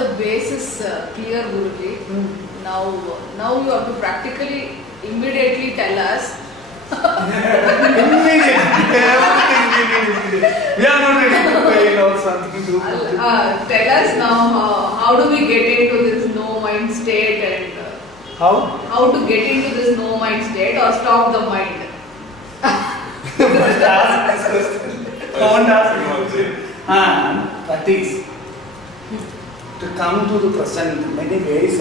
the basis clear, Guruji. Now you have to practically immediately tell us. Immediately. We are not ready to pay or something. Tell us now how do we get into this no mind state and how to get into this no mind state or stop the mind. Must ask this question. Don't ask me. And that is to come to the present. Many ways,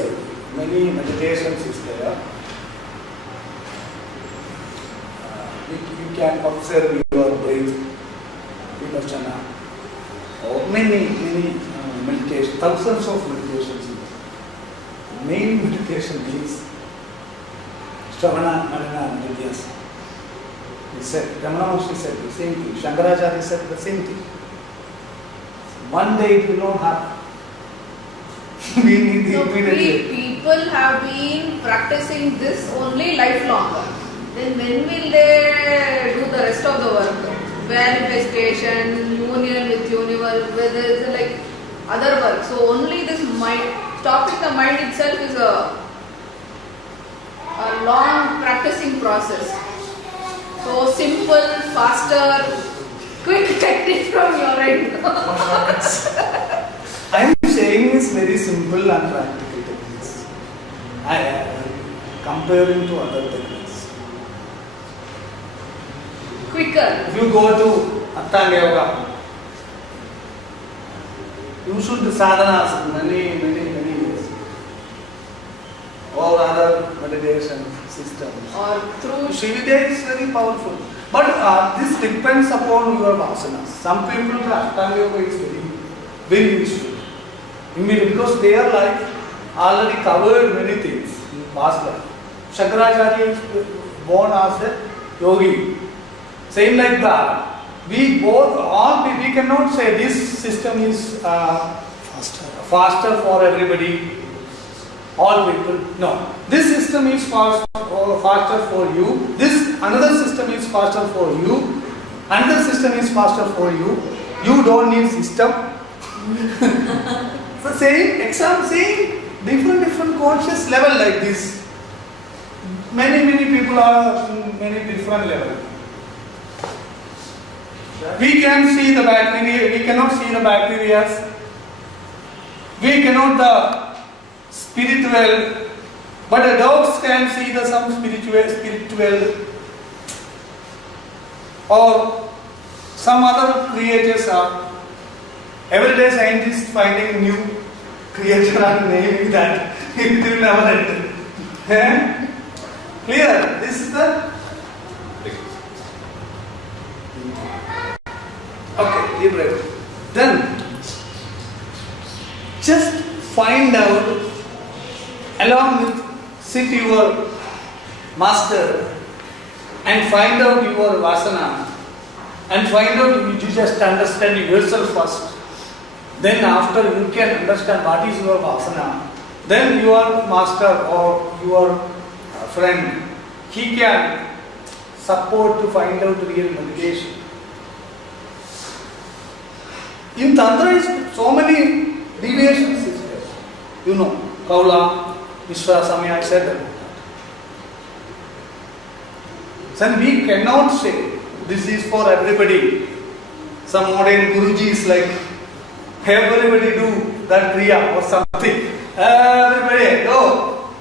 many meditations is there. You can observe your breath, vipassana, or many meditations, thousands of meditations. Main meditation is Shravana, Manana, Nidhyasa. He said, Ramana Maharshi said the same thing. Shankaracharya said the same thing. One day it will not happen. We need the immediate. People have been practicing this only lifelong. Then when will they do the rest of the work? Manifestation, union with universe, whether it's like other work. So only this mind, stopping the mind itself is a long practicing process. So simple, faster, quick technique from your end. I am saying is very simple and practical techniques. I am comparing to other techniques. Quicker. If you go to Ashtanga Yoga, you should sadhanas many years. Or other meditation systems. Or through Shivide is very powerful. But this depends upon your vasanas. Some people Ashtanga Yoga is very useful. Immediately, because their life already covered many things in past life. Shankaracharya is born as a yogi. Same like that. We cannot say this system is faster for everybody, all people. No, this system is faster for you. Another system is faster for you. Another system is faster for you. You don't need system. So saying different conscious level like this. Many people are in many different levels. We can see the bacteria, we cannot see the bacteria. We cannot the spiritual, but the dogs can see the some spiritual or some other creatures are. Every day scientists finding new creature and naming that. It will never end. Clear? This is the okay, deep breath. Then just find out along with sit your master and find out your vasana and find out you just understand yourself first. Then after you can understand what is your vasana, then your master or your friend, he can support to find out real meditation. In Tantra is so many deviations is there. You know, Kaula, Vishwasamya, I said that. Then we cannot say this is for everybody. Some modern Gurujis like everybody do that kriya or something. Everybody go.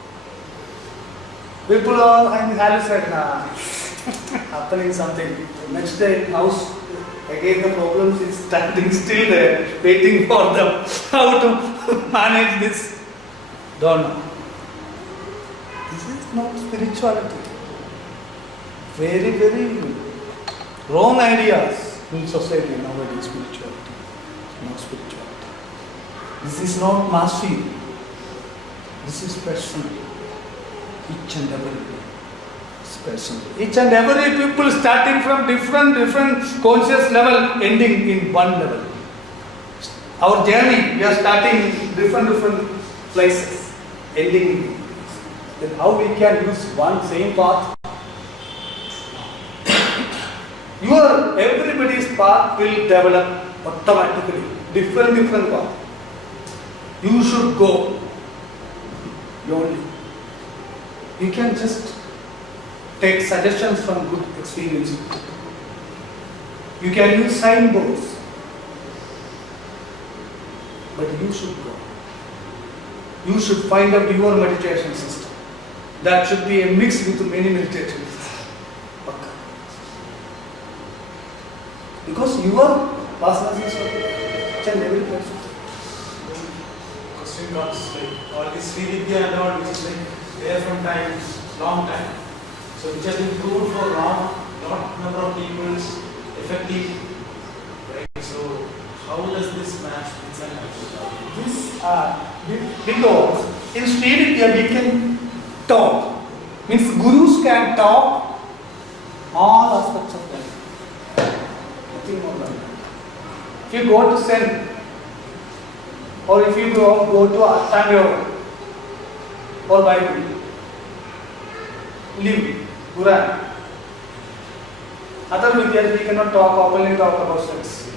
People are hallucinating, happening something. Next day, house again the problems is standing still there, waiting for them. How to manage this? Don't know. This is not spirituality. Very wrong ideas in society nowadays. Spirituality, not spirituality. This is not mastery. This is personal. Each and every is personal. Each and every people starting from different conscious level, ending in one level. Our journey, we are starting in different places, ending in then how we can use one same path? Everybody's path will develop automatically. Different path. You should go. Only. You can just take suggestions from good experience. You can use signboards. But you should go. You should find out your meditation system. That should be a mix with many meditation systems. Pakka. Because your vasanas is each and every person. Question comes like all this Sri Vidya and all, which is like there from time, long time. So which has been proved for long, lot number of people, effective. Right? So how does this match with This because in Sri Vidya we can talk. Means gurus can talk all aspects of life. Nothing more than that. If you go to Zen, or if you go to Ashtanga Yoga or Bible, live, Quran. Other Vidyas we cannot openly talk about sex.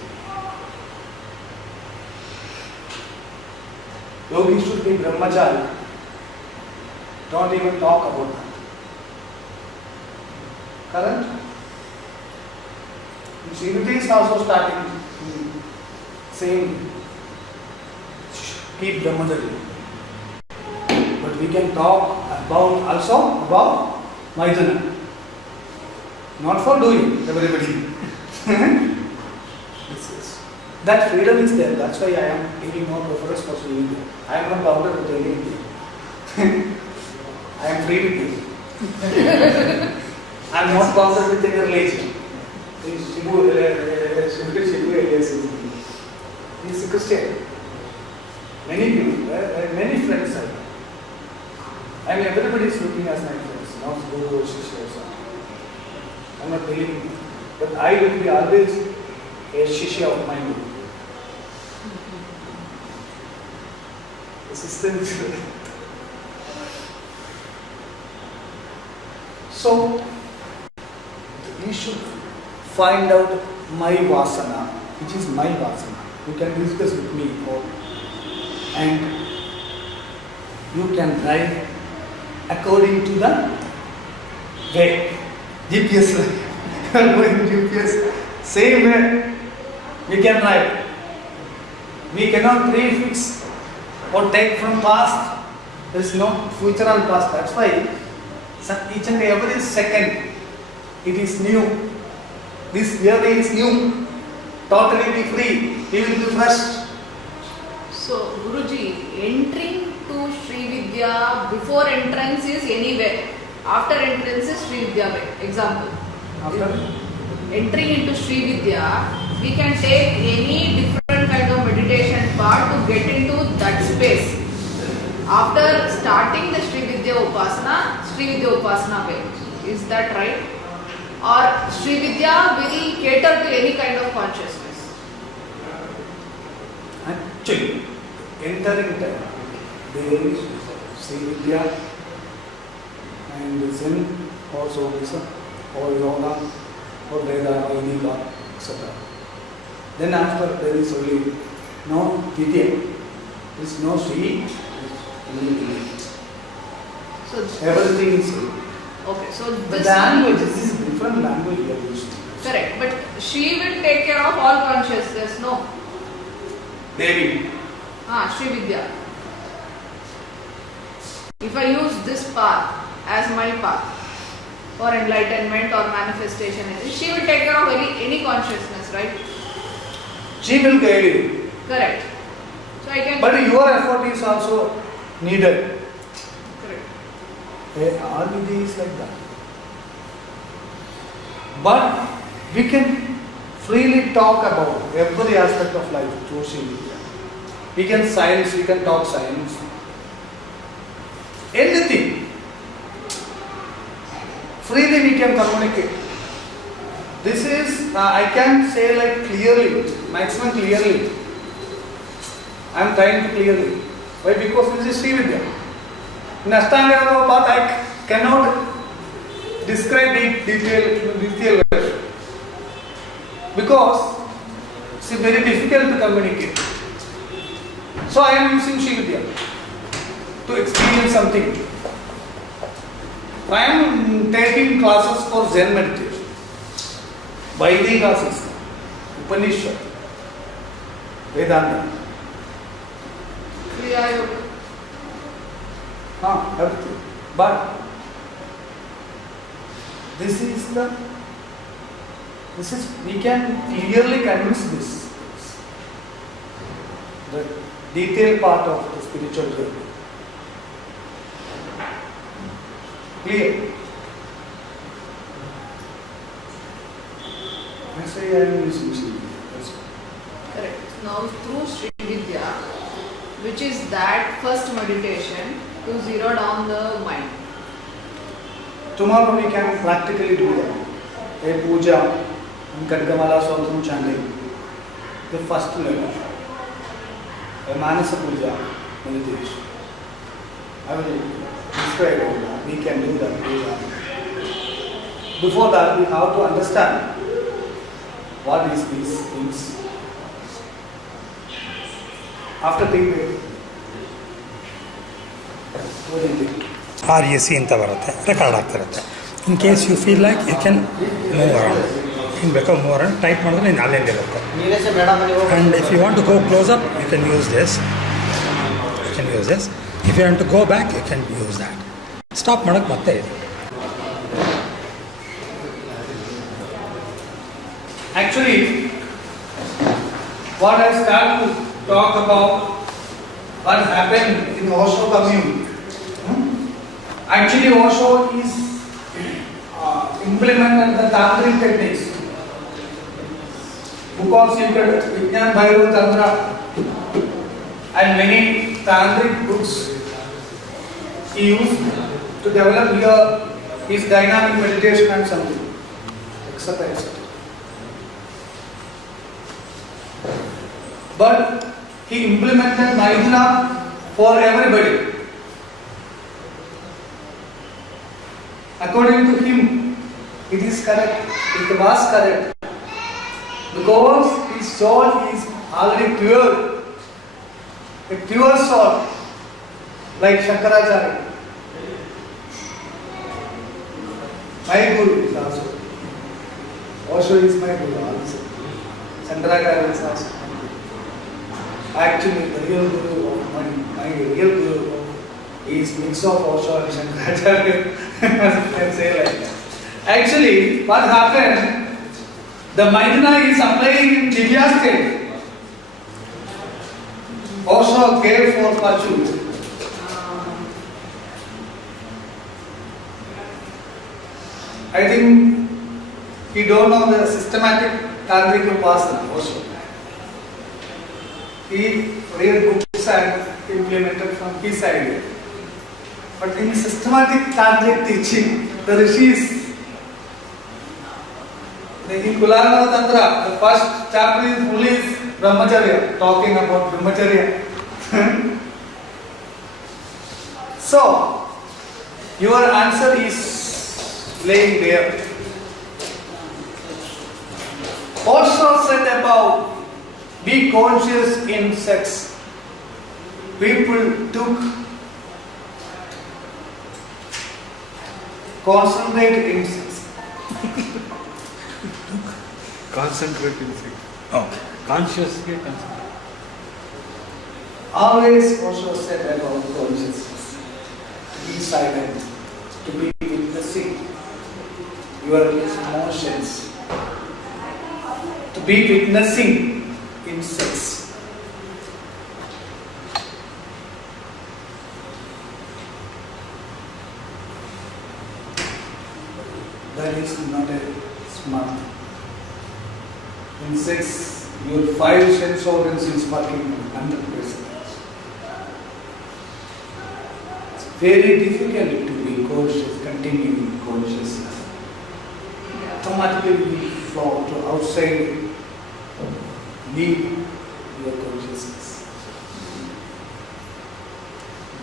Yogis should be brahmachari. Don't even talk about that. Correct? Srimati is also starting saying, keep brahmachari. But we can talk about Maidana. Not for doing, everybody. That freedom is there. That's why I am giving more preference for Sri Vidya. I am not bounded with anything. I am free with you. I am not bounded with any religion. He is a Christian. Many people, many friends are. I mean, everybody is looking as my friends, not Guru or Shishya or something. I am not believing it. But I will be always a Shishya of my Guru. The system is good. So, we should find out my vasana, which is my vasana. You can discuss with me, and you can drive according to the way. GPS, you are going GPS, same way we can drive. We cannot prefix or take from past. There is no future and past. That's why each and every second it is new. This year is new. Totally be free. We will be fresh. So, Guruji, entering to Sri Vidya before entrance is any way. After entrance is Sri Vidya way. Example. After entering into Sri Vidya, we can take any different kind of meditation part to get into that space. After starting the Sri Vidya Upasana way. Is that right? Or Sri Vidya will cater to any kind of consciousness? Actually, entering time, there is Sri Vidya and Zen or Sofism or Yoga or Veda or Yoga, etc. Then after there is only no Vidya, there is no Sri, only Vidya. So everything is Sri. okay, so The this language, this is different language we are using. correct, but she will take care of all consciousness, no? Devi. Sri Vidya. If I use this path as my path for enlightenment or manifestation, she will take care of any consciousness, right? She will guide you. Correct. So I can. But your effort is also needed. Correct. All Vidya is like that. But we can freely talk about every aspect of life through Sri Vidya. We can science, we can talk science. Anything. Freely we can communicate. This is, I can say like clearly, maximum clearly. I am trying to clearly. Why? Because this is Sri Vidya. In Ashtanga Yoga path, I cannot describe it detail because it's very difficult to communicate. So I am using Sri Vidya to experience something. I am taking classes for Zen meditation, Vaidika system, Upanishad, Vedanta, Kriya Yoga. everything. But this is we can clearly convince this, the detailed part of the spiritual journey. Clear? I say I am using Sri Vidya. Correct. Now through Sri Vidya, which is that first meditation to zero down the mind. Tomorrow we can practically do that. A puja and Kadgamala Sotram chanting. The first level. A Manasa puja meditation. I will describe all that. We can do that puja. Before that, we have to understand what is these things. After thinking, what do you think? RAC ಅಂತ ಬರುತ್ತೆ, record ಆಗ್ತಿರುತ್ತೆ. In case you feel like you can move around, ಹಿಂಗೆ ಬೇಕಾದ್ರೆ move around type ಮಾಡಿದ್ರೆ ನೀನು ಅಲ್ಲಿಂದ ಇರುತ್ತೆ. And if you want to go close up you can use this, if you want to go back you can use that. Stop ಮಾಡೋಕ್ಕೆ ಮತ್ತೆ ಇದೆ. Actually, what I start to talk about what happened in Osho commune. Actually, Osho is implemented the tantric techniques. Book of Secret, Vijnan Bhairava Tantra, and many tantric books he used to develop here his dynamic meditation and something, etc. But he implemented Maituna for everybody. According to him, it is correct. It was correct. Because his soul is already pure. A pure soul. Like Shankaracharya. My Guru is also. Osho is my Guru also. Shankaracharya is also. Actually, the real Guru of my real Guru is mix of Osho and Shankaracharya. As you can say like that. Actually, what happened? The Maituna is applying in Divya state. Osho gave for Pachu. I think he don't know the systematic tantric upasana Osho. He read books and implemented from his idea. But in systematic tantric teaching, the rishis, in Kulanava Tantra, the first chapter is fully Brahmacharya, talking about Brahmacharya. So, your answer is laying there. Also said about be conscious in sex. People took concentrate in sex. Concentrate in sex. Oh. Consciously concentrate. Always also said about consciousness. To be silent, to be witnessing your emotions, to be witnessing in sex. That is not a smart. In sex, your 5 sense organs is working 100%. It's very difficult to be conscious, continuing consciousness. Automatically you flow to outside, leave your consciousness.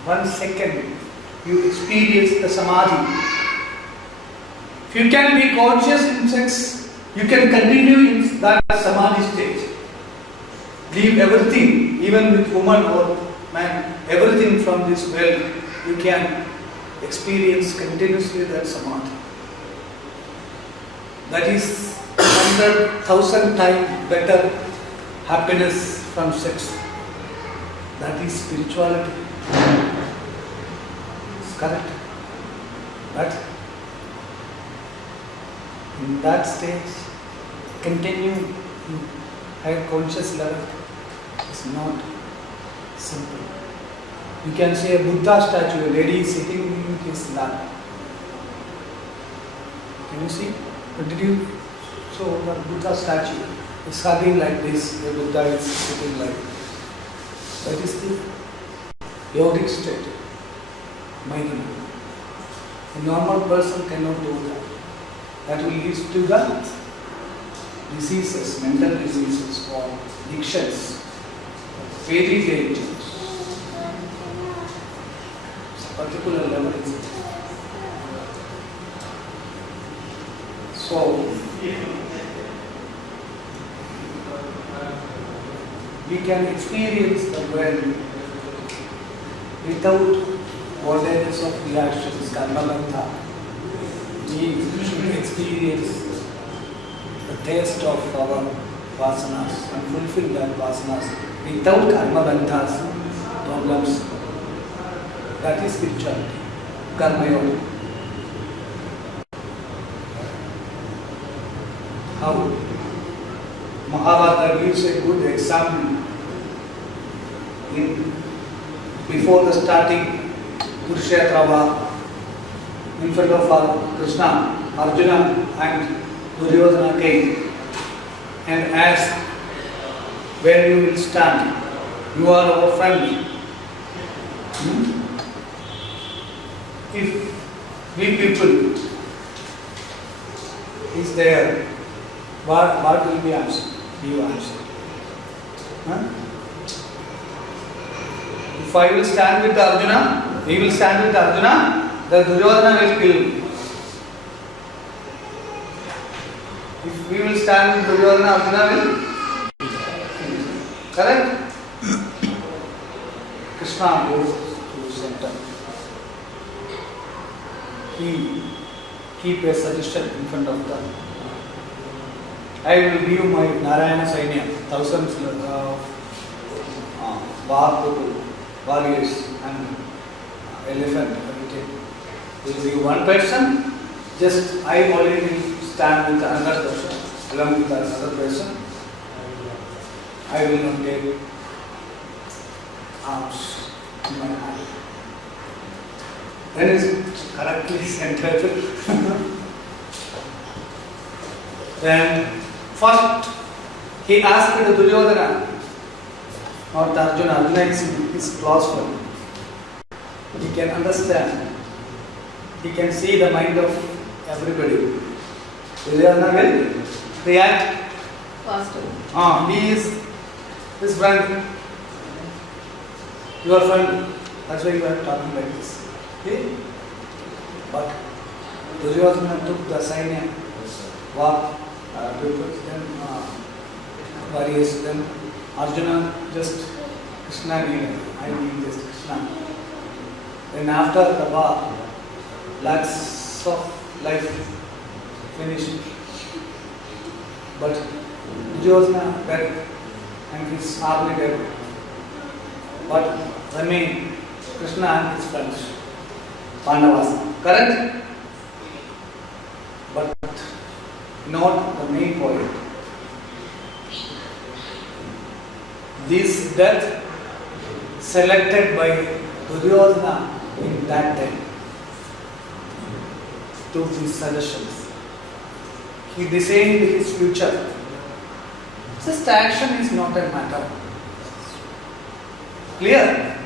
1 second, you experience the samadhi. If you can be conscious in sex, you can continue in that samadhi stage. Leave everything even with woman or man, everything from this world, you can experience continuously that samadhi. That is 100,000 times better happiness from sex. That is spirituality. It's correct. But in that stage, continue in higher conscious level is not simple. You can say a Buddha statue, a lady is sitting in his lap. Can you see? But did you? So the Buddha statue is hugging like this, the Buddha is sitting like this. That is the yogic state. Mind. A normal person cannot do that. That will lead to the diseases, mental diseases or addictions, very dangerous. Particular level is it. So, we can experience the world without bondages of reactions, karma bandha. We should experience the taste of our vasanas and fulfill that vasanas without karma bandhas, problems. That is spirituality, karma yoga. How? Mahabharata gives a good example. Before the starting Kurukshetra war, in front of Krishna, Arjuna and Duryodhana came and asked, when you will stand? You are our friend. If we people is there, what will be answered? You answer. Huh? If I will stand with Arjuna, he will stand with Arjuna, the Duryodhana will kill him. If we will stand with Duryodhana, Arjuna will kill him. Correct? Krishna goes to center. He keep a suggestion in front of them. I will give my Narayana Sainya, thousands of warriors and elephant. Will give one person, just I only will stand with another person, along with another person. I will not take arms in my hand. Then is correctly centered. Then first he asked the Duryodhana, not Arjuna. Arjuna is close friend. He can understand. He can see the mind of everybody. Duryodhana will react Faster. He is his friend. Your friend. That's why you are talking like this. Okay? But Duryodhana took the Sainya, then warriors, then Arjuna just Krishna needed. I need just Krishna. Then after the war, lakhs of life finished. But Duryodhana dead and his army dead. But remain Krishna and his friends, Pandavas. Correct? But not the main point. This death selected by Duryodhana in that time took these suggestions. He designed his future. Just action is not a matter. Clear?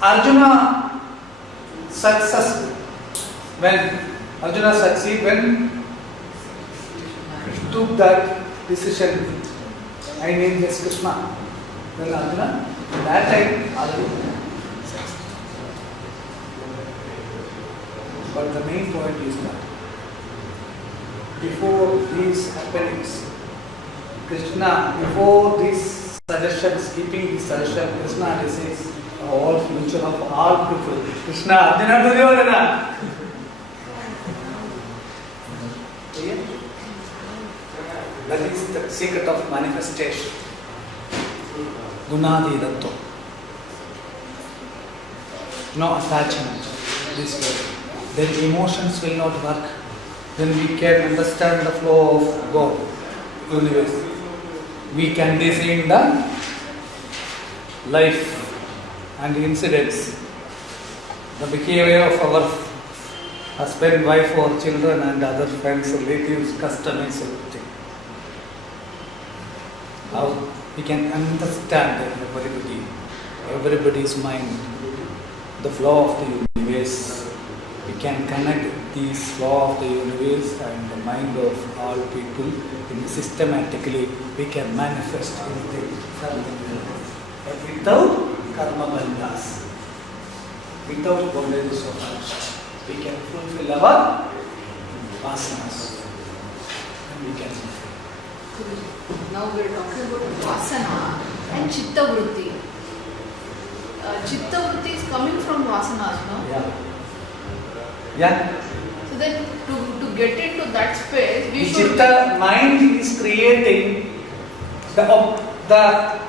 Arjuna success when Arjuna succeed when took that decision. I mean this Krishna. Then Arjuna that time Arjuna. But the main point is that before these happenings, Krishna, before these suggestions, keeping these suggestions, Krishna says, all future of all people. Krishna, Arjuna, Duryodhana. That is the secret of manifestation. Gunadidatva. No attachment. This way. Then emotions will not work. Then we can understand the flow of God, universe. We can design the life and incidents, the behavior of our husband, wife or children and other friends, relatives, customers, everything. How we can understand everybody's mind, the flow of the universe. We can connect these flow of the universe and the mind of all people, and systematically we can manifest anything without karma bandhas, without bondages of action. We can fulfill our vasanas and we can fulfill. Now we are talking about vasana and chitta vritti. Chitta vritti is coming from vasanas, no? Yeah. Yeah. So then to get into that space, we The should... chitta mind is creating the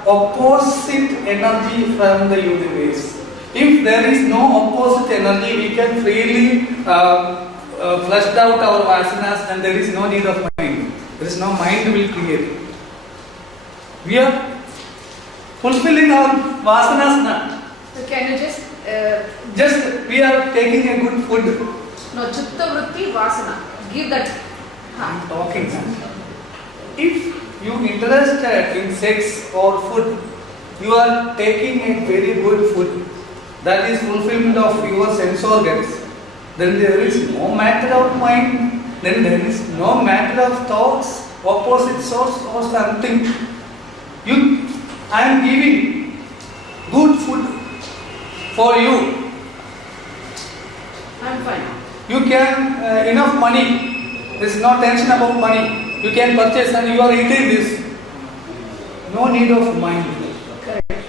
opposite energy from the universe. If there is no opposite energy, we can freely flush out our vasanas and there is no need of mind. There is no mind will create. We are fulfilling our vasanas now. So can you just... Just we are taking a good food. No, chitta vritti, vasana. Give that. I'm talking. If you interested in sex or food, you are taking a very good food. That is fulfillment of your sense organs. Then there is no matter of mind. Then there is no matter of thoughts, opposite source or something. I am giving good food for you. I'm fine. You can enough money. There is no tension about money. You can purchase and you are eating this. No need of mind. Correct.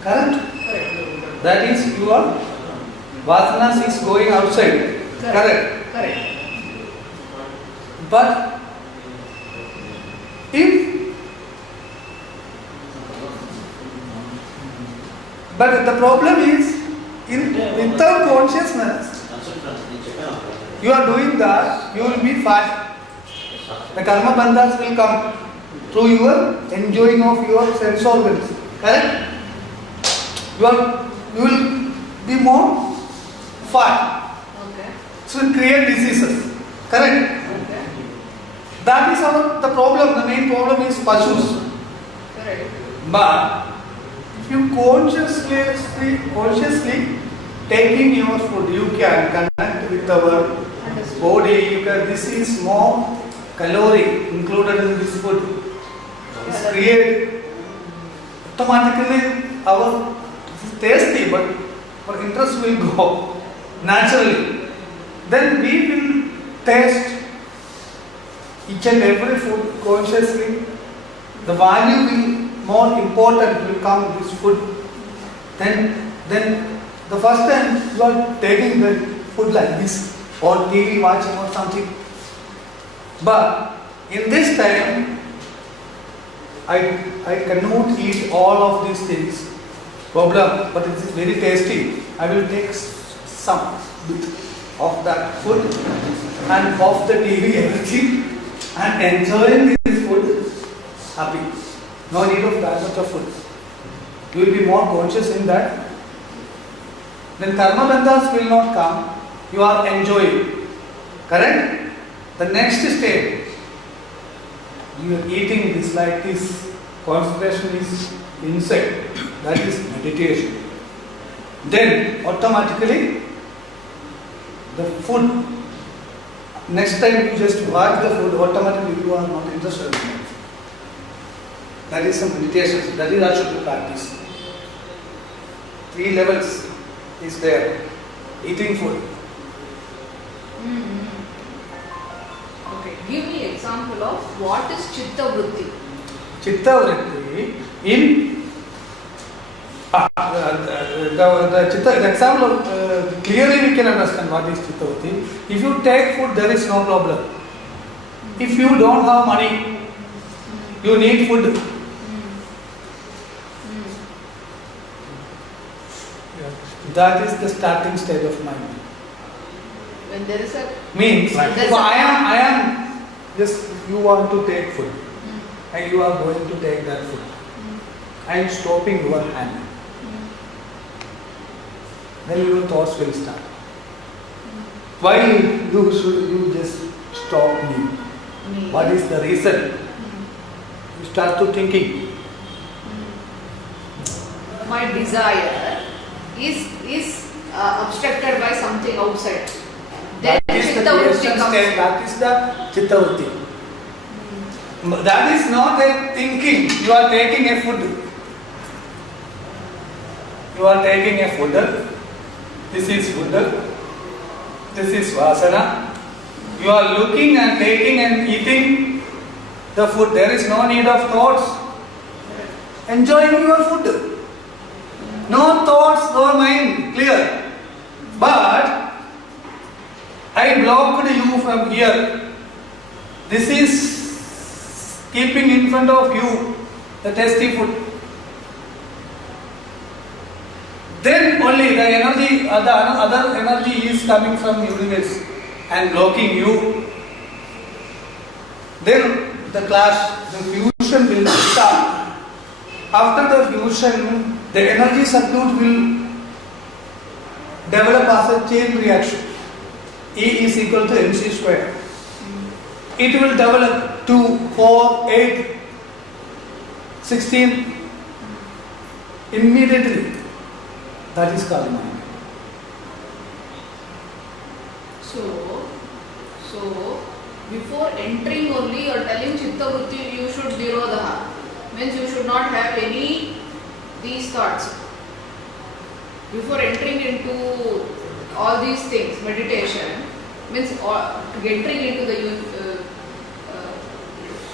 Correct? Correct. That is your vasanas is going outside. Correct. Correct. But the problem is without consciousness, you are doing that, you will be fat. The karma bandhas will come through your enjoying of your sense organs. Correct? You will be more fat. Okay. So it create diseases. Correct? Okay. That is the problem. The main problem is pashus. Correct. But if you consciously taking your food, you can connect with our body. This is more calorie included in this food. It's create automatically our tasty, but our interest will go naturally. Then we will taste each and every food consciously. The value will more important will come this food. Then the first time you are taking the food like this or TV watching or something. But in this time I cannot eat all of these things. Problem, but it is very tasty. I will take some bit of that food and off the TV everything and enjoying this food happy. No need of that much of food. You will be more conscious in that. Then karma bandhas will not come. You are enjoying. Correct? The next step, you are eating this like this. Concentration is inside. That is meditation. Then automatically the food. Next time you just watch the food, automatically you are not interested in it. That is some meditation. That is actually practice. 3 levels is there. Eating food. Okay. Give me example of what is chitta vritti. Chitta vritti in the example of, clearly we can understand what is chitta vritti. If you take food, there is no problem. If you don't have money, you need food. That is the starting state of mind. When there is a Means, Right. if I am just, you want to take food and you are going to take that food. I am stopping your hand. Then your thoughts will start. Why you just stop me? me. What is the reason? You start to thinking. My desire is obstructed by something outside. Then That is the chitta vritti creation comes. state. That is the chitta vritti. That is not a thinking. You are taking a food. You are taking a food. This is food. This is vasana. You are looking and taking and eating the food. There is no need of thoughts. Enjoying your food. No thoughts, no mind. Clear. But I blocked you from here. This is keeping in front of you the tasty food. Then only the energy, the other energy is coming from universe and blocking you. Then the clash, the fusion will start. After the fusion, the energy circuit will develop as a chain reaction. E is equal to mc square. It will develop 2, 4, 8, 16 immediately. That is called mind. So before entering only you are telling chitta vritti you should nirodha. Means you should not have any these thoughts. Before entering into all these things, meditation means entering into the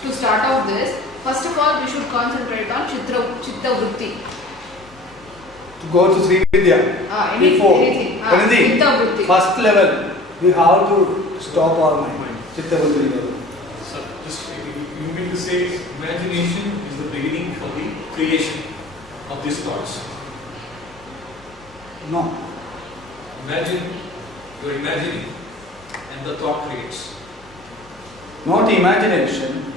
to start off this. First of all, we should concentrate on chitta vritti. To go to Sri Vidya, before anything. anything, Chitta vritti. first level, we have to stop our mind. Chitta vritti level. So, just you mean to say imagination is the beginning for the creation of these thoughts. No. Imagine, you are imagining and the thought creates. Not imagination.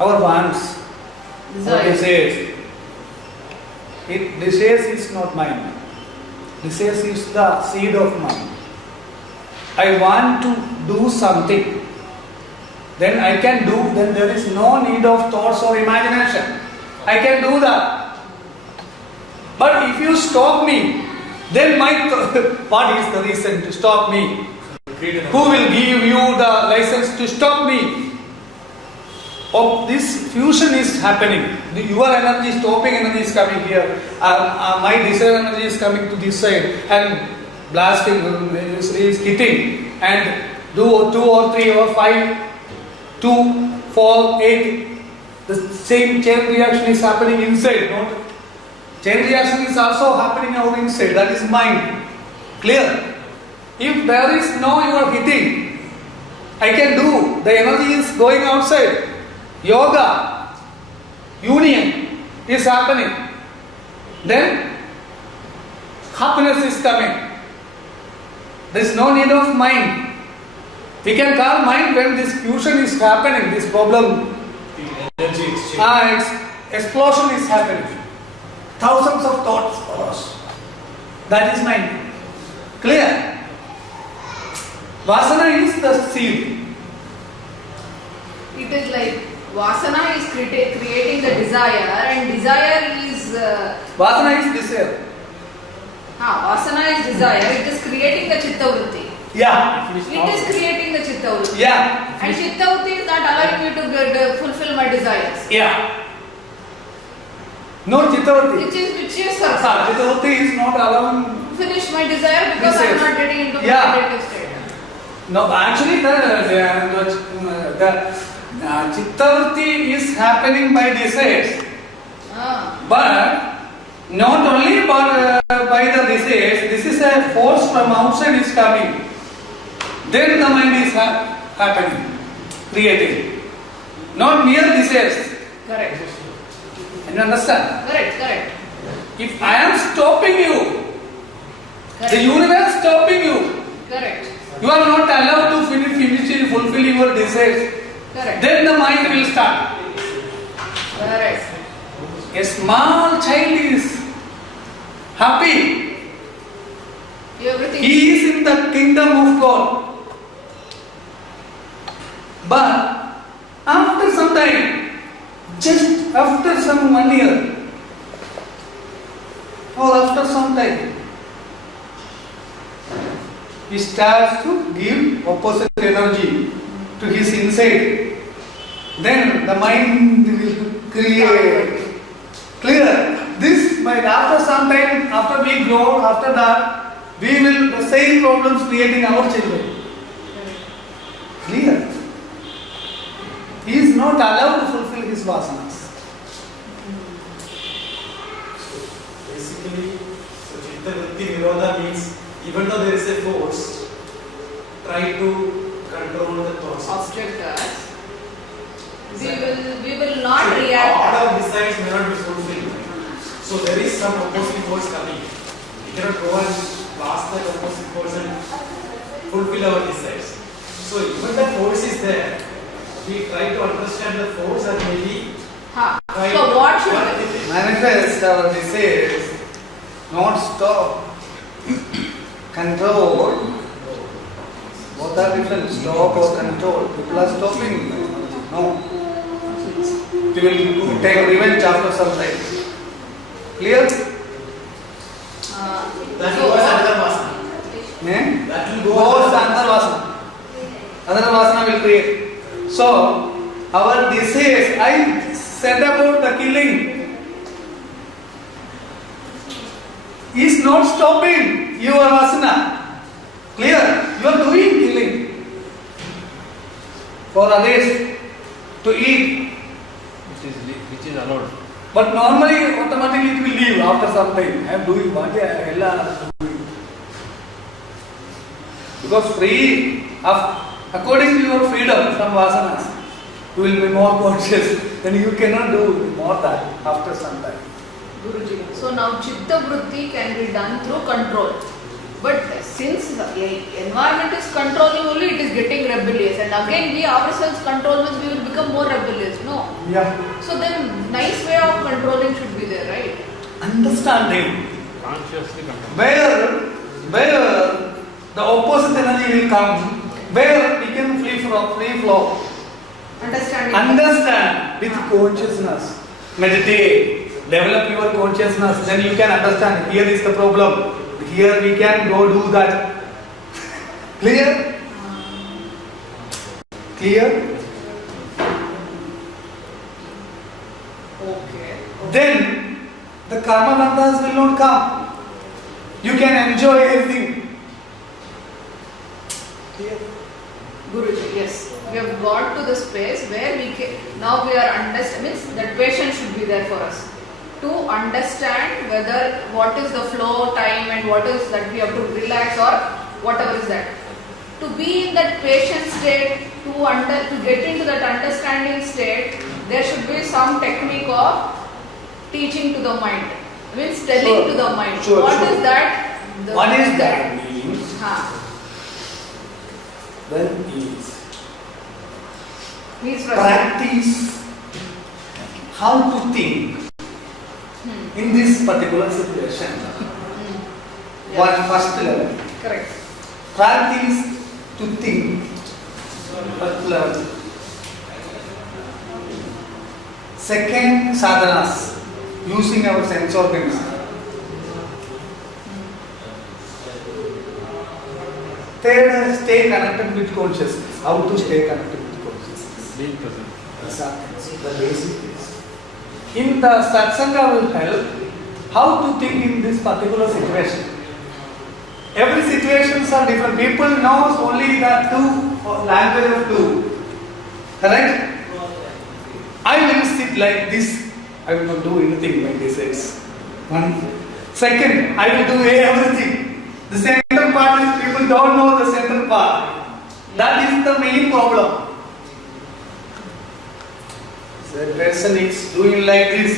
Our wants, our Desire. desires. Desires is not mine. Desires is the seed of mind. I want to do something. Then I can do, then there is no need of thoughts or imagination. I can do that. But if you stop me, then what is the reason to stop me? Who will give you the license to stop me? This fusion is happening. Your energy, stopping energy is coming here. My desire energy is coming to this side and blasting is hitting. And do 2 or 3 or 5, 2, 4, 8. The same chain reaction is happening inside. Not chain reaction is also happening out inside. That is mind. Clear? If there is no your hitting, I can do. The energy is going outside. Yoga, union is happening. Then happiness is coming. There is no need of mind. We can call mind when this fusion is happening, this problem. The energy exchange. Explosion is happening. Thousands of thoughts for us. That is mind. Clear? Vasana is the seed. It is like vasana is creating the desire, and desire is Vasana is desire. vasana is desire. It is creating the chitta vritti. Yeah. It is creating the chitta vritti. Yeah. And chitta vritti is not allowing me to fulfill my desires. Yeah. No chittavritti. Which is Chittavritti is not allowing. finish my desire because I am Desires. not getting into Yeah. meditative state. No, actually, Chittavritti is happening by desires, Ah, but not only by the desires, this is a force from outside is coming. Then the mind is happening, creating. Not mere desires. correct. Can you understand? Correct. If I am stopping you, Correct. the universe stopping you, Correct. you are not allowed to finish fulfill your desires. Correct. Then the mind will start. Correct. A small child is happy. Everything. He is in the kingdom of God. But after some time, just after some 1 year, or after some time, he starts to give opposite energy to his inside. Then the mind will create clear. This mind, after some time, after we grow, after that, we will the same problems creating our children. Clear. He is not allowed to fulfill his vasanas. Basically, so Chitta Vritti Nirodha means even though there is a force, try to control the thoughts. Object us. We will not react. All our desires may not be fulfilled. So there is some opposing force coming. We cannot go and pass that opposing force and fulfill our desires. So even the force is there. We try to understand the force and maybe Ha. try So to what should we? Manifest our desires, not stop. Control. Both are different. Stop or control. People are stopping. No. They will take revenge after some time. Clear? that So was what- another vasana. Eh? That will go Goes another vasana. Another vasana will create. So, our desires, I said about the killing, is not stopping your vasana. Clear? You are doing killing for others to eat. Which is allowed. But normally, automatically it will leave after some time. I am doing what I am doing. Because free, according to your freedom from vasanas, you will be more conscious. Then you cannot do more that after some time. Guruji. So now Chitta Vritti can be done through control. But since the environment is controlling only, it is getting rebellious. And again, we ourselves control means we will become more rebellious. No. Yeah. So then, nice way of controlling should be there, right? Understanding Consciously control. where the opposite energy will come, where we can free flow. Understanding. Understand with consciousness. Meditate. Develop your consciousness. Then you can understand. Here is the problem. Here we can go do that. Clear? Clear? Okay. Then the karma bandhas will not come. You can enjoy everything. Clear? Guruji, yes. We have got to the space where we can, now we are means that patience should be there for us. To understand whether what is the flow time and what is that we have to relax or whatever is that. To be in that patient state, to get into that understanding state, there should be some technique of teaching to the mind. Means telling Sure. to the mind. Sure, What sure. is that? What is that means? When is Means practice how to think in this particular situation. Yeah. What first level? Correct. Practice to think first level. Second, sadhanas, using our sense organs. Third, stay connected with consciousness. How to stay connected with consciousness? Being present. Exactly. The basic is. In the satsanga will help how to think in this particular situation. Every situations are different. People knows only the two language of two. Correct? like this, I will not do anything like this. It's one. Second, I will do everything. The center part is people don't know the center part. That is the main problem. The person is doing like this.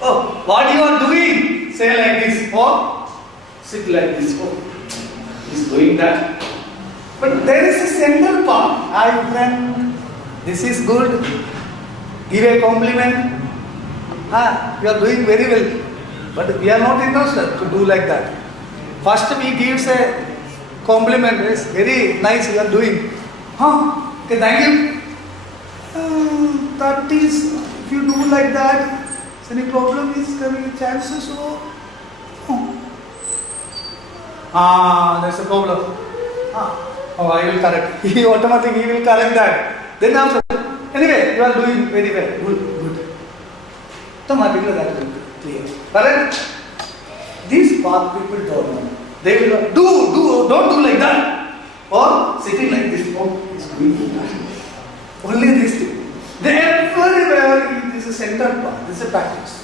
Oh, what you are doing? Say like this. Or sit like this. Oh, he's doing that. But there is a center part. I friend, this is good. Give a compliment. You are doing very well. But we are not interested to do like that. First we give a compliment. It's very nice you are doing. Okay, thank you. That is, if you do like that, is any problem is coming chances or there's a problem. I will correct. He automatically will correct that. Then after, anyway, you are doing very well. Good. Automatically that will be clear. Correct? These path people don't know. They will not don't do like that. Or sitting like this. Oh, he's doing that. Only this thing. Everywhere it is a center part. This is a practice.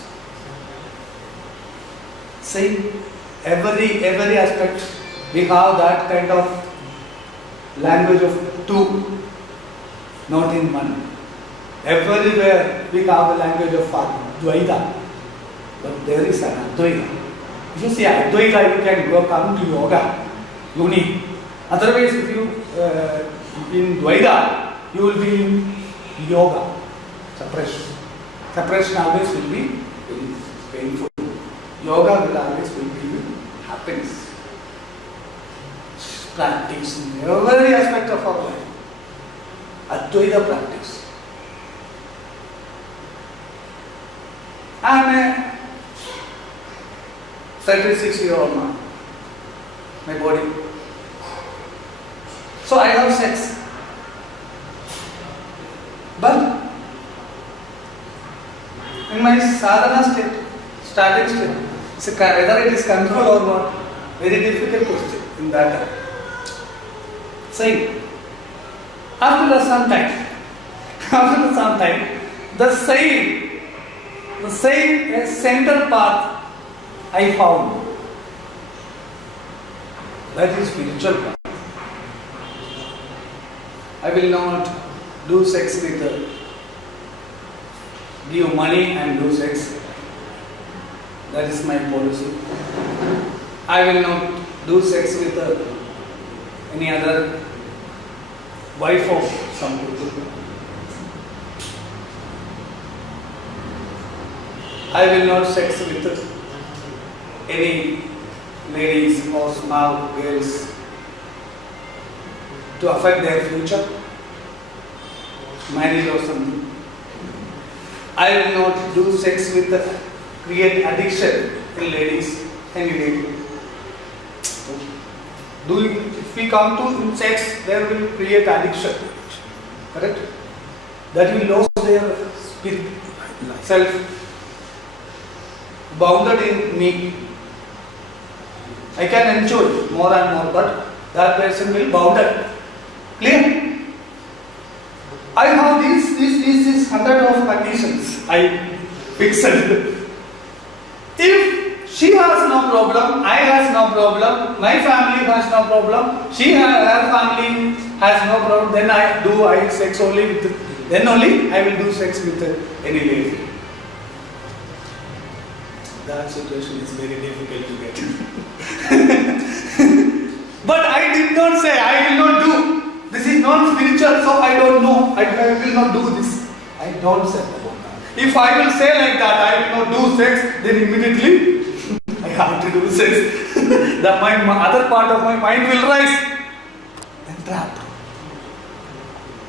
Same. Every aspect we have that kind of language of two, not in one. Everywhere we have a language of Dvaita. But there is an Advaita. If you say Advaita, you can come to yoga, unique. Otherwise, if you in Dvaita, you will be in yoga, suppression. Suppression always will be painful. Yoga will always will give you happiness. Practice in every aspect of our life. Advaita practice. I am a 36-year-old man. My body. So I have sex. But in my sadhana state, starting state, whether it is controlled or not, very difficult question in that time. Saying, after some time, the same center path I found. That is spiritual path. I will not do sex with give money and do sex. That is my policy. I will not do sex with any other wife of some people. I will not sex with any ladies or small girls to affect their future, marriage or something. I will not do sex with create addiction in ladies, any lady. If we come to sex, there will create addiction. Correct? That will lose their spirit, self. Bounded in me. I can enjoy more and more, but that person will bounded. Clear? I have these 100 of conditions I fixed. If she has no problem, I has no problem, my family has no problem, her family has no problem, then I sex only with, then only I will do sex with any lady. That situation is very difficult to get. But I did not say I will not do. This is not spiritual, so I don't know. I will not do this. I don't say about that. If I will say like that, I will not do sex, then immediately I have to do sex. My other part of my mind will rise. And trap.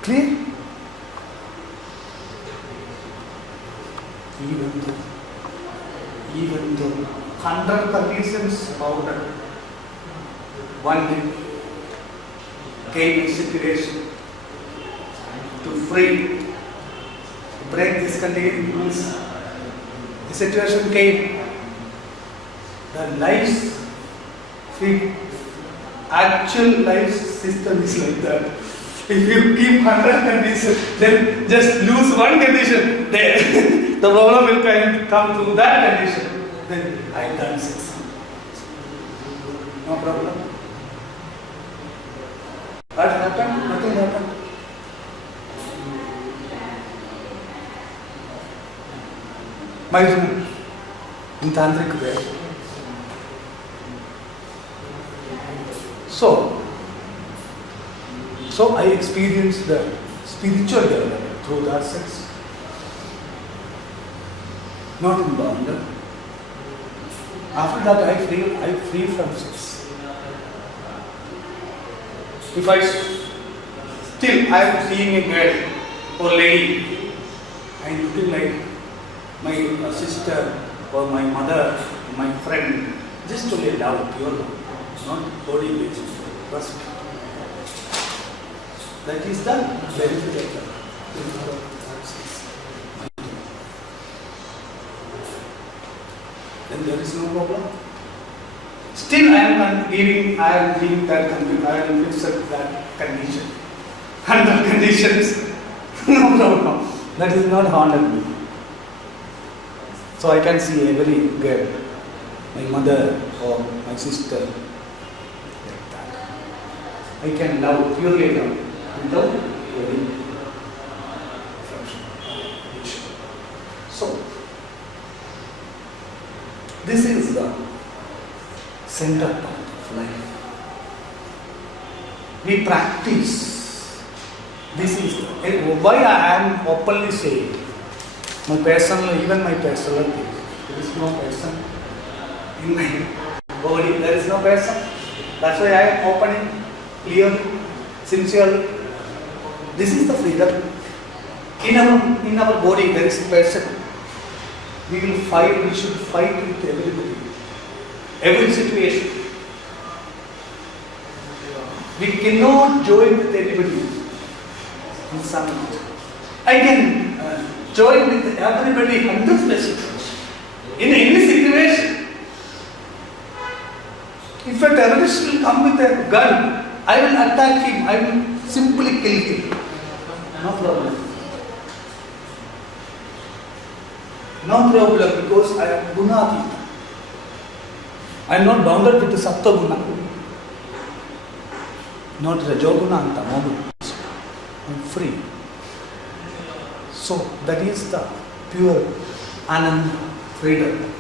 Clear? Even though 100 conditions about one day came a situation to free, to break this conditions. The situation came. The actual life system is like that. If you keep 100 conditions, then just lose one condition there. the problem will come to that condition, then I done 6. No problem. What happened? Nothing happened. Mayroon in tantric way. So I experienced the spiritual development through that sex. Not in bondage. After that I free from sex. If I still I am seeing a girl or lady, I am looking like my sister or my mother, my friend, just to lay love, pure love, not body based, trust. That is done. Benefit of that. Then there is no problem. Still I am giving that condition. Under conditions, no problem. That is not haunted me. So I can see every girl, my mother or my sister, like that. I can love, purely love, without any affection. So, this is the center part of life. We practice. This is why I am openly saying my personal, even my personal thing. There is no person in my body. There is no person. That's why I am opening, clearly, sincerely. This is the freedom. In our body there is a person. We will fight. We should fight with everybody, every situation. We cannot join with anybody. In some I can join with everybody 100%. In any situation. If a terrorist will come with a gun, I will attack him. I will simply kill him. No problem. No problem, because I am Gunatita. I am not bounded with the Sattva Guna. Not Rajoguna and Tamoguna. I am free. So that is the pure Ananda, freedom.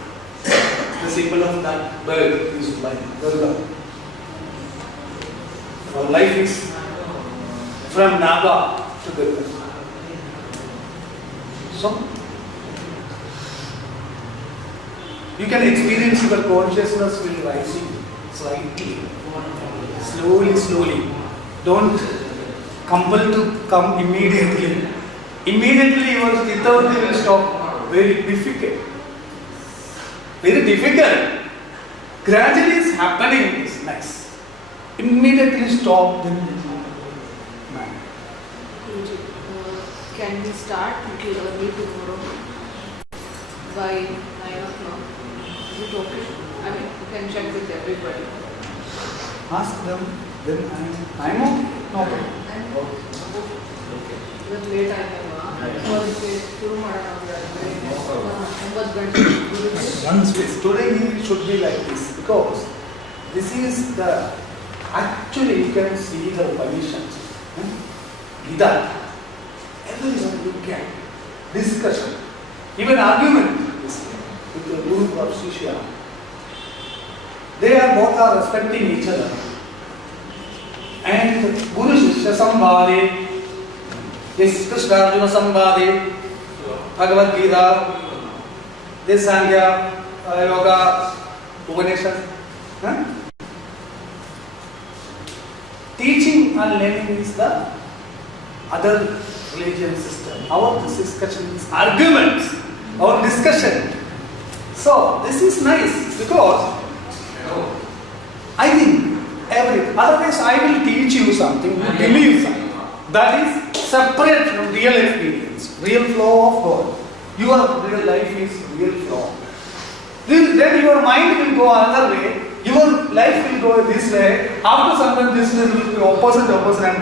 The symbol of that bird is like Durga. Our life is from Naga to Durga. So you can experience your consciousness will rising slightly, slowly. Don't compel to come immediately. Immediately your Chittavritti will stop. Very difficult. Very difficult. Gradually it's happening. It's nice. Immediately stop. Then Can we start little early tomorrow by 9 o'clock? Is it okay? I mean, you can check with everybody. ask them. Then I'm okay. No problem. ಇವತ್ತು late ಆಯ್ತಲ್ವಾ ಶುರು ಮಾಡೋಣ Once today it should be like this, because this is the actually you can see the positions. Gita, everyone you can discussion, even argument with the Guru or Shishya. They are both are respecting each other. And Guru Shishya Samvade, this Krishna Arjuna Samvade, Bhagavad Gita, this Sangya, Yoga, Upanishad. Teaching and learning is the other religion system. Our discussion is arguments, our discussion. So this is nice because I think otherwise I will teach you something, you believe something. That is separate from real experience, real flow of God. Your real life is real flow. Then your mind will go another way, your life will go this way. After some time this will be opposite and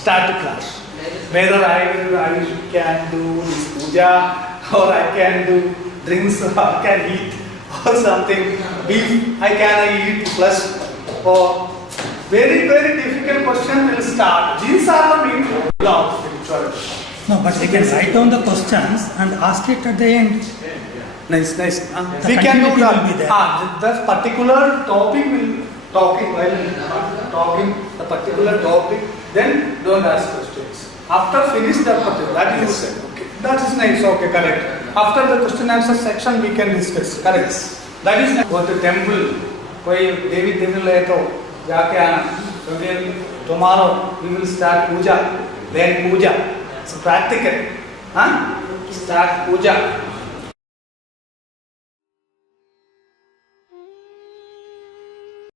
start to clash. Whether I can do this puja or I can do drinks, or I can eat or something. Beef, I can eat plus or very difficult question will start. These are the main problems of spirituality. No, but you can write down the questions and ask it at the end. Nice. The We can do continuity that. will be there. The particular topic will talking while talking the particular topic. Then don't ask questions. After finish that particular, that is okay. That is nice. Okay, correct. After the question answer section, we can discuss. Correct. That is nice. Go to temple. कोई देवी temple है तो जाके आना. So then tomorrow we will start puja. Then puja. It's practical. Start puja.